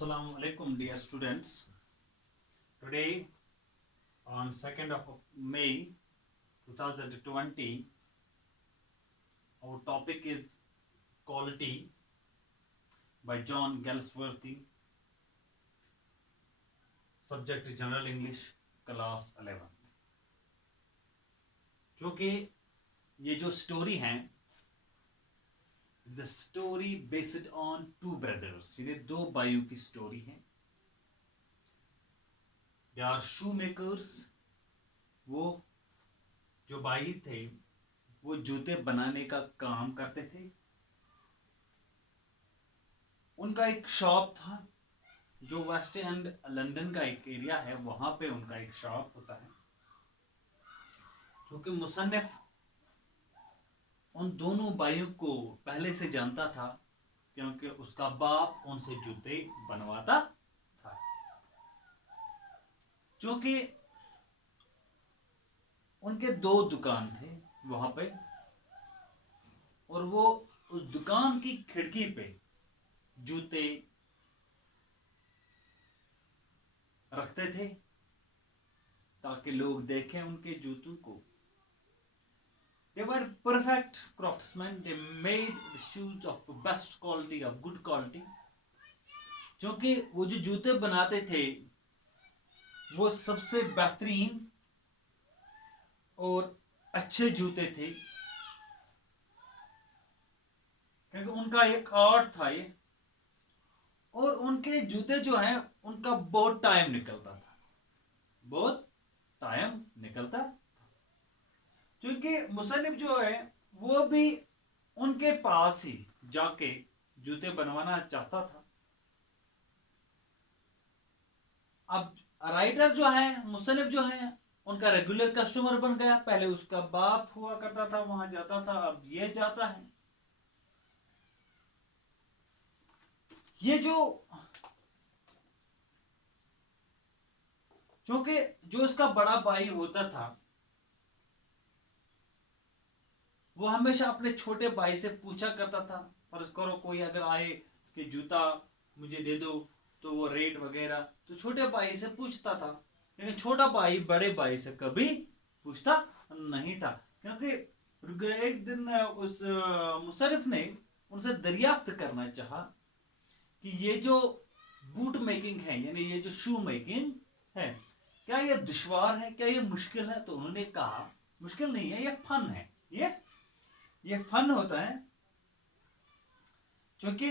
Assalamu alaikum, dear students. Today, on 2nd of May 2020, our topic is Quality by John Galsworthy. Subject is General English, Class 11. जो कि ये जो story है, the story based on two brothers, ये दो भाइयों की story है. They are shoe makers. वो जो भाई थे वो जूते बनाने का काम करते थे. उनका एक शॉप था जो वेस्ट एंड लंदन का एक एरिया है, वहां पे उनका एक शॉप होता है. जो कि मुसन्निफ उन दोनों भाइयों को पहले से जानता था क्योंकि उसका बाप उनसे जूते बनवाता था. जो कि उनके दो दुकान थे वहां पे, और वो उस दुकान की खिड़की पे जूते रखते थे ताकि लोग देखें उनके जूतों को. They were perfect craftsmen. They made the shoes of best quality, of good quality. जो कि वो जो जूते बनाते थे वो सबसे बेहतरीन और अच्छे जूते थे, क्योंकि उनका एक आर्ट था ये. और उनके जूते जो हैं उनका बहुत टाइम निकलता था, बहुत टाइम निकलता था. क्योंकि मुसन्निफ जो है वो भी उनके पास ही जाके जूते बनवाना चाहता था. अब राइटर जो है, मुसन्निफ जो है, उनका रेगुलर कस्टमर बन गया. पहले उसका बाप हुआ करता था, वहां जाता था, अब ये जाता है. ये जो इसका बड़ा भाई होता था वो हमेशा अपने छोटे भाई से पूछा करता था. फर्ज करो कोई अगर आए कि जूता मुझे दे दो, तो वो रेट वगैरह तो छोटे भाई से पूछता था. लेकिन छोटा भाई बड़े भाई से कभी पूछता नहीं था, क्योंकि एक दिन उस मुसर्रिफ ने उनसे दरियाफ्त करना चाहा कि ये जो बूट मेकिंग है, यानी ये जो शू मेकिंग है, क्या ये दुश्वार है, क्या ये मुश्किल है. तो उन्होंने कहा मुश्किल नहीं है, ये फन है. ये फन होता है. क्योंकि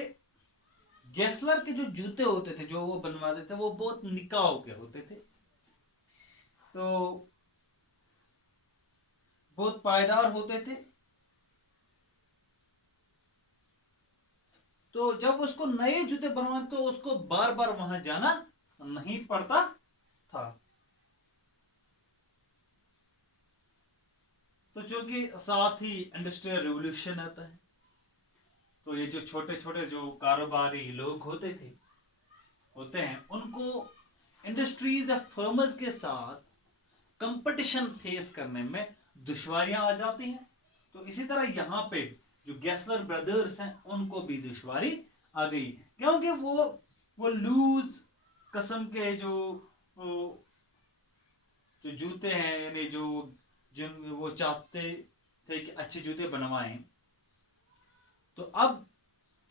गेस्लर के जो जूते होते थे जो वो बनवाते थे वो बहुत निकाह के होते थे, तो बहुत पायदार होते थे. तो जब उसको नए जूते बनवाए तो उसको बार बार वहां जाना नहीं पड़ता था. तो जो कि साथ ही इंडस्ट्रियल रिवॉल्यूशन आता है, तो ये जो छोटे छोटे जो कारोबारी लोग होते हैं उनको इंडस्ट्रीज या फर्म्स के साथ कंपटीशन फेस करने में दुश्वारियां आ जाती हैं. तो इसी तरह यहाँ पे जो गैसलर ब्रदर्स हैं उनको भी दुश्वारी आ गई, क्योंकि वो लूज किस्म के जो जूते हैं, यानी जिन वो चाहते थे कि अच्छे जूते बनवाएं. तो अब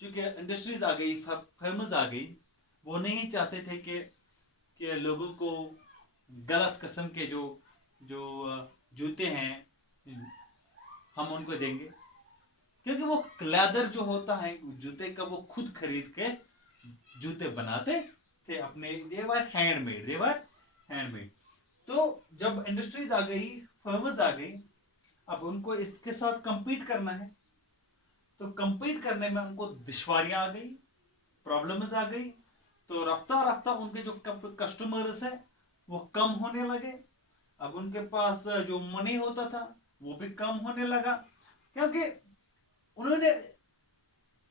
चूंकि इंडस्ट्रीज आ गई, फर्म्स आ गई, वो नहीं चाहते थे कि लोगों को गलत किस्म के जो जूते हैं हम उनको देंगे, क्योंकि वो लेदर जो होता है जूते का वो खुद खरीद के जूते बनाते थे अपने. देवर हैंडमेड. तो जब इंडस्ट्रीज आ गई, फर्म्स आ गई, अब उनको इसके साथ कंपीट करना है. तो कंपीट करने में उनको दुश्वारियां आ गई, प्रॉब्लम्स आ गई. तो रफ्ता रफ्ता उनके जो कस्टमर्स है वो कम होने लगे. अब उनके पास जो मनी होता था वो भी कम होने लगा, क्योंकि उन्होंने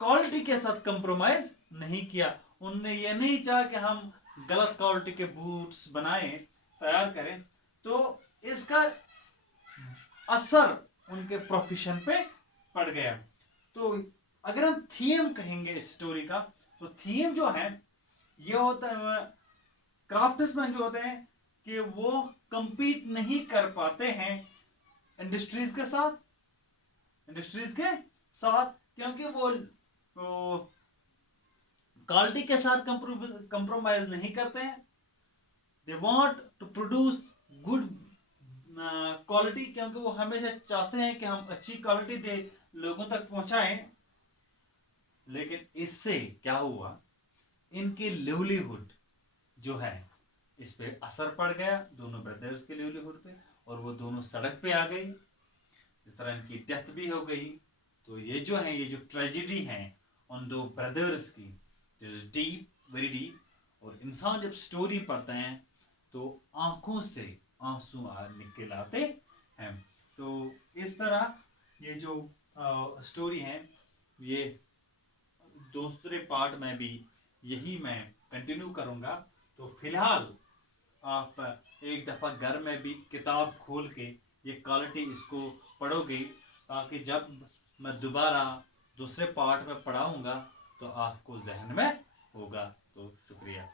क्वालिटी के साथ कंप्रोमाइज नहीं किया. उन्होंने ये नहीं चाहा कि हम गलत क्वालिटी के बूट्स बनाएं, तैयार करें. तो इसका असर उनके प्रोफेशन पे पड़ गया. तो अगर हम थीम कहेंगे इस स्टोरी का, तो थीम जो है ये होता है क्राफ्ट्समैन जो होते हैं कि वो compete नहीं कर पाते हैं इंडस्ट्रीज के साथ, क्योंकि वो क्वालिटी के साथ कंप्रोमाइज नहीं करते हैं। They want to produce good quality, क्योंकि वो हमेशा चाहते हैं कि हम अच्छी क्वालिटी दे लोगों तक पहुंचाएं। लेकिन इससे क्या हुआ, इनकी लिवलीहुड जो है इस पे असर पड़ गया, दोनों ब्रदर्स के लिवलीहुड पे, और वो दोनों सड़क पे आ गई। इस तरह इनकी डेथ भी हो गई। तो ये जो है, ये जो ट्रेजिडी है उन दो ब्रदर्स की, डीप, वेरी डीप। और इंसान जब स्टोरी पढ़ते हैं तो आंखों से आंसू निकल आते हैं। तो इस तरह ये जो स्टोरी है, ये दूसरे पार्ट में भी यही मैं कंटिन्यू करूंगा। तो फिलहाल आप एक दफ़ा घर में भी किताब खोल के ये क्वालिटी इसको पढ़ोगे, ताकि जब मैं दोबारा दूसरे पार्ट में पढ़ाऊंगा तो आपको जहन में होगा। तो शुक्रिया।